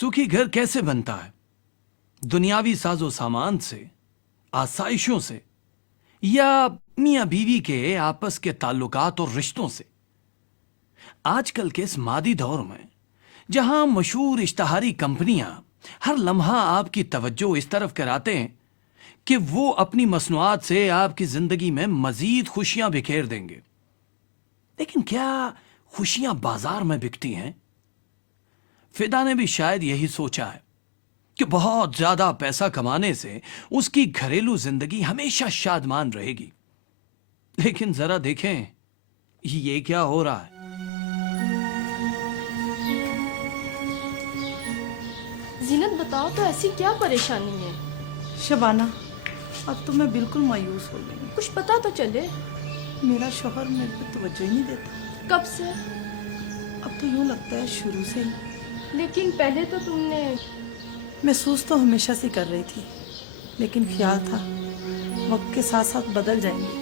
सुखी घर कैसे बनता है? दुनियावी साजो सामान से, आसाइशों से, या मियां बीवी के आपस के ताल्लुकात और रिश्तों से? आजकल के इस मादी दौर में जहां मशहूर इश्तहारी कंपनियां हर लम्हा आपकी तवज्जो इस तरफ कराते हैं कि वो अपनी मसनुआत से आपकी जिंदगी में मजीद खुशियां बिखेर देंगे, लेकिन क्या खुशियां बाजार में बिकती हैं? फिदा ने भी शायद यही सोचा है कि बहुत ज्यादा पैसा कमाने से उसकी घरेलू जिंदगी हमेशा शादमान रहेगी। लेकिन जरा देखें ये क्या हो रहा है। जीनत बताओ तो ऐसी क्या परेशानी है? शबाना, अब तो मैं बिल्कुल मायूस हो गई हूँ। कुछ पता तो चले। मेरा शौहर मेरे पे तवज्जो ही नहीं देता। कब से? अब तो यूँ लगता है शुरू से ही। लेकिन पहले तो तुमने। महसूस तो हमेशा से कर रही थी, लेकिन ख्याल था वक्त के साथ साथ बदल जाएंगे।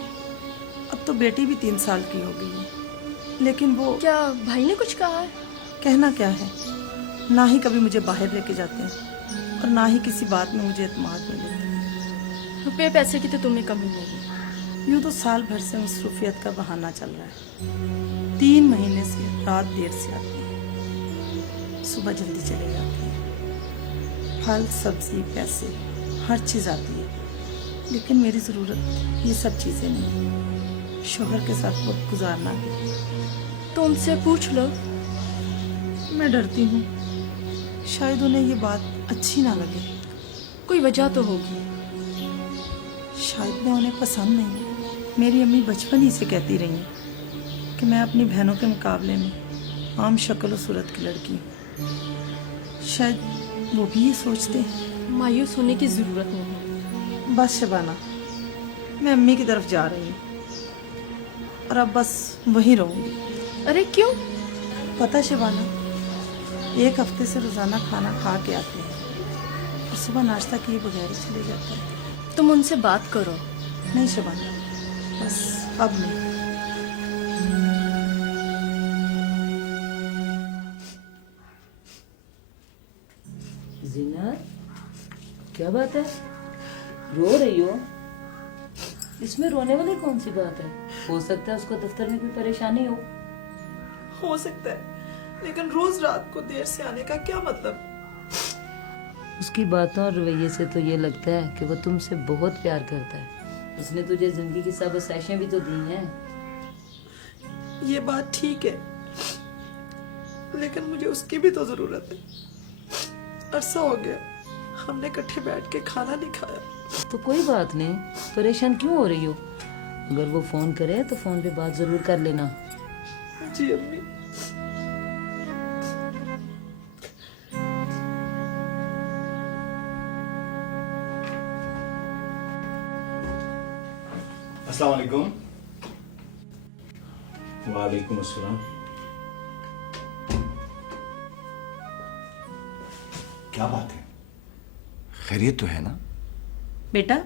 अब तो बेटी भी 3 साल की हो गई है, लेकिन वो क्या भाई ने कुछ कहा है? कहना क्या है, ना ही कभी मुझे बाहर लेके जाते हैं और ना ही किसी बात में मुझे एतमाद में लेते हैं। रुपये पैसे की तो तुम्हें कमी नहीं। यूँ तो साल भर से मसरूफियत का बहाना चल रहा है। 3 महीने से रात देर से आती है, सुबह जल्दी चले जाती है। फल सब्जी पैसे हर चीज़ आती है, लेकिन मेरी ज़रूरत ये सब चीज़ें नहीं। शोहर के साथ वक्त गुजारना भी। तो उनसे पूछ लो। मैं डरती हूँ शायद उन्हें ये बात अच्छी ना लगे। कोई वजह तो होगी। शायद मैं उन्हें पसंद नहीं हूँ। मेरी अम्मी बचपन ही से कहती रही हैं कि मैं अपनी बहनों के मुकाबले में आम शक्ल और सूरत की लड़की हूँ। शायद वो भी ये सोचते हैं। मायूस होने की जरूरत नहीं है। बस शबाना, मैं अम्मी की तरफ जा रही हूँ और अब बस वहीं रहूँगी। अरे क्यों? पता शबाना, 1 हफ्ते से रोज़ाना खाना खा के आते हैं और सुबह नाश्ता किए बगैर ही चले जाते हैं। तुम उनसे बात करो। नहीं शबाना, बस अब नहीं। जीनत, क्या बात है? रो रही हो? इसमें रोने वाली कौन सी बात है? हो सकता है उसको दफ्तर में कोई परेशानी हो सकता है, लेकिन रोज रात को देर से आने का क्या मतलब? उसकी बातों और रवैये से तो ये लगता है कि वो तुमसे बहुत प्यार करता है। उसने तुझे जिंदगी की सब आसाइशें भी तो दी हैं। ये बात ठीक है, लेकिन मुझे उसकी भी तो जरूरत है। अरसा हो गया हमने इकट्ठे बैठ के खाना नहीं खाया। तो कोई बात नहीं, परेशान क्यों हो रही हो? अगर वो फोन करे तो फोन पे बात जरूर कर लेना। जी अम्मी। अस्सलाम वालेकुम। वालेकुम अस्सलाम। क्या बात है? खैरियत तो है ना? बेटा,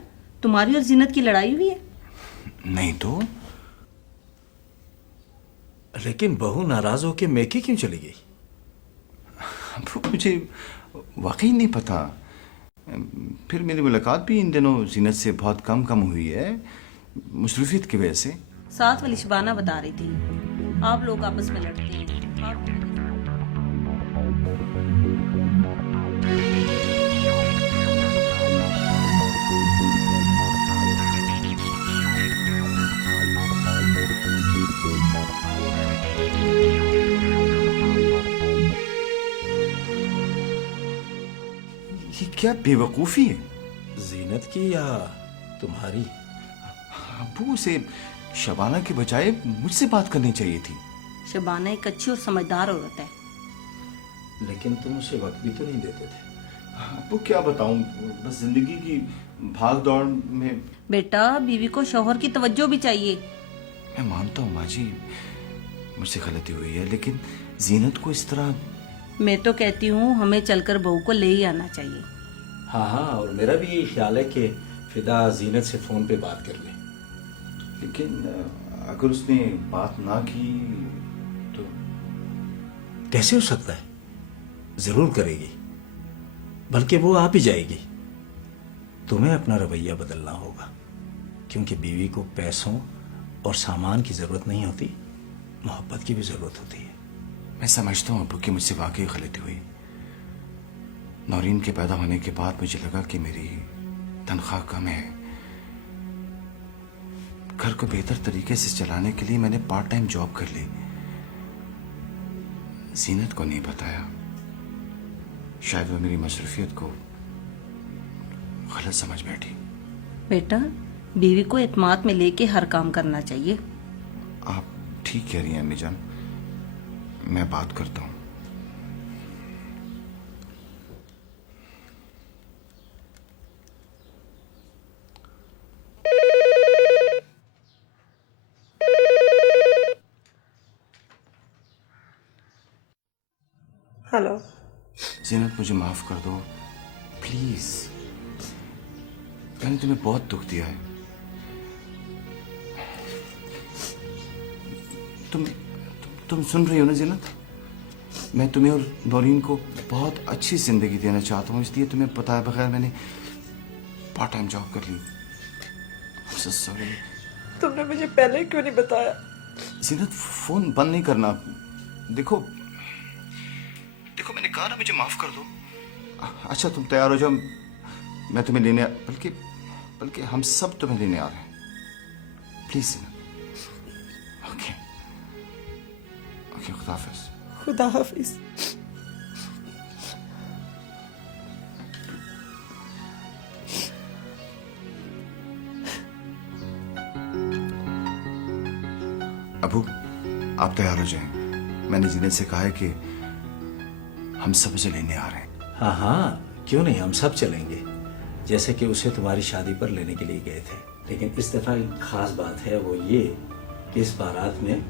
तुम्हारी और जीनत की लड़ाई हुई है? नहीं तो। लेकिन बहू नाराज होके मैके क्यों चली गई? वो मुझे वाकई नहीं पता। फिर मेरी मुलाकात भी इन दिनों जीनत से बहुत कम हुई है, मसरूफियत की वजह से। साथ वाली शबाना बता रही थी आप लोग आपस में लड़ते हैं। ये क्या बेवकूफ़ी है? जीनत की या तुम्हारी? अबू, उसे शबाना के बजाय मुझसे बात करनी चाहिए थी। शबाना एक अच्छी और समझदार औरत है। लेकिन तुम उसे वक्त भी तो नहीं देते थे। अबू क्या बताऊं, बस जिंदगी की भाग दौड़ में। बेटा, बीवी को शौहर की तवज्जो भी चाहिए। मैं मानता हूँ माँ जी, मुझसे गलती हुई है, लेकिन जीनत को इस तरह। मैं तो कहती हूँ हमें चलकर बहू को ले ही आना चाहिए। हाँ, और मेरा भी यही ख्याल है कि फिदा जीनत से फोन पे बात कर ले। लेकिन अगर उसने बात ना की तो? कैसे हो सकता है? जरूर करेगी। बल्कि वो आप ही जाएगी। तुम्हें अपना रवैया बदलना होगा, क्योंकि बीवी को पैसों और सामान की जरूरत नहीं होती, मोहब्बत की भी जरूरत होती है। मैं समझता हूँ अबू कि मुझसे वाकई गलती हुई। नौरीन के पैदा होने के बाद मुझे लगा कि मेरी तनख्वाह कम है। घर को बेहतर तरीके से चलाने के लिए मैंने पार्ट टाइम जॉब कर ली। जीनत को नहीं बताया। शायद वो मेरी मसरूफियत को गलत समझ बैठी। बेटा, बीवी को एतमाद में लेके हर काम करना चाहिए। आप ठीक कह रही हैं अम्मी जान, मैं बात करता हूँ। हेलो। जीनत, मुझे माफ कर दो प्लीज। मैंने तुम्हें बहुत दुख दिया है। तुम सुन रही हो ना जीनत? मैं तुम्हें और नौरीन को बहुत अच्छी जिंदगी देना चाहता हूँ, इसलिए तुम्हें बताए बगैर मैंने पार्ट टाइम जॉब कर ली। सॉरी। तुमने मुझे पहले क्यों नहीं बताया? जीनत, फोन बंद नहीं करना। देखो मैंने कहा ना, मुझे माफ कर दो। अच्छा तुम तैयार हो जाओ, मैं तुम्हें लेने, बल्कि हम सब तुम्हें लेने आ रहे हैं। Please Zeenat. ओके खुदा हाफिज। खुदा हाफिज। अबू, आप तैयार हो जाएं। मैंने जीनत से कहा है कि हम सब उसे लेने आ रहे हैं। हाँ हाँ, क्यों नहीं, हम सब चलेंगे। जैसे कि उसे तुम्हारी शादी पर लेने के लिए गए थे। लेकिन इस दफा एक खास बात है, वो ये कि इस बारात में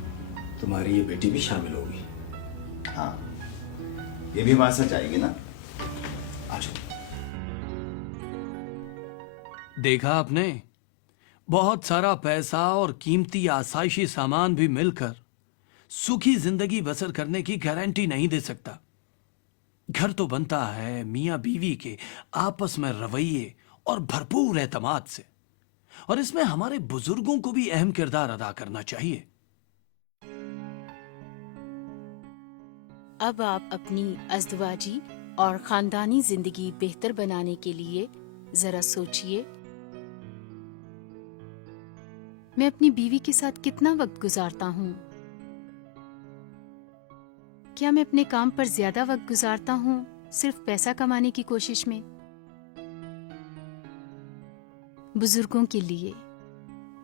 तुम्हारी ये बेटी भी शामिल होगी। हाँ, ये भी हमारे साथ आएगी ना? आ जाओ। देखा आपने, बहुत सारा पैसा और कीमती आसाइशी सामान भी मिलकर सुखी जिंदगी बसर करने की गारंटी नहीं दे सकता। घर तो बनता है मियां बीवी के आपस में रवैये और भरपूर एतमाद से, और इसमें हमारे बुजुर्गों को भी अहम किरदार अदा करना चाहिए। अब आप अपनी अज़दवाजी और खानदानी जिंदगी बेहतर बनाने के लिए जरा सोचिए, मैं अपनी बीवी के साथ कितना वक्त गुजारता हूँ। क्या मैं अपने काम पर ज्यादा वक्त गुजारता हूँ सिर्फ पैसा कमाने की कोशिश में? बुजुर्गों के लिए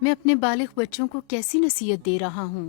मैं अपने बालिग बच्चों को कैसी नसीहत दे रहा हूँ।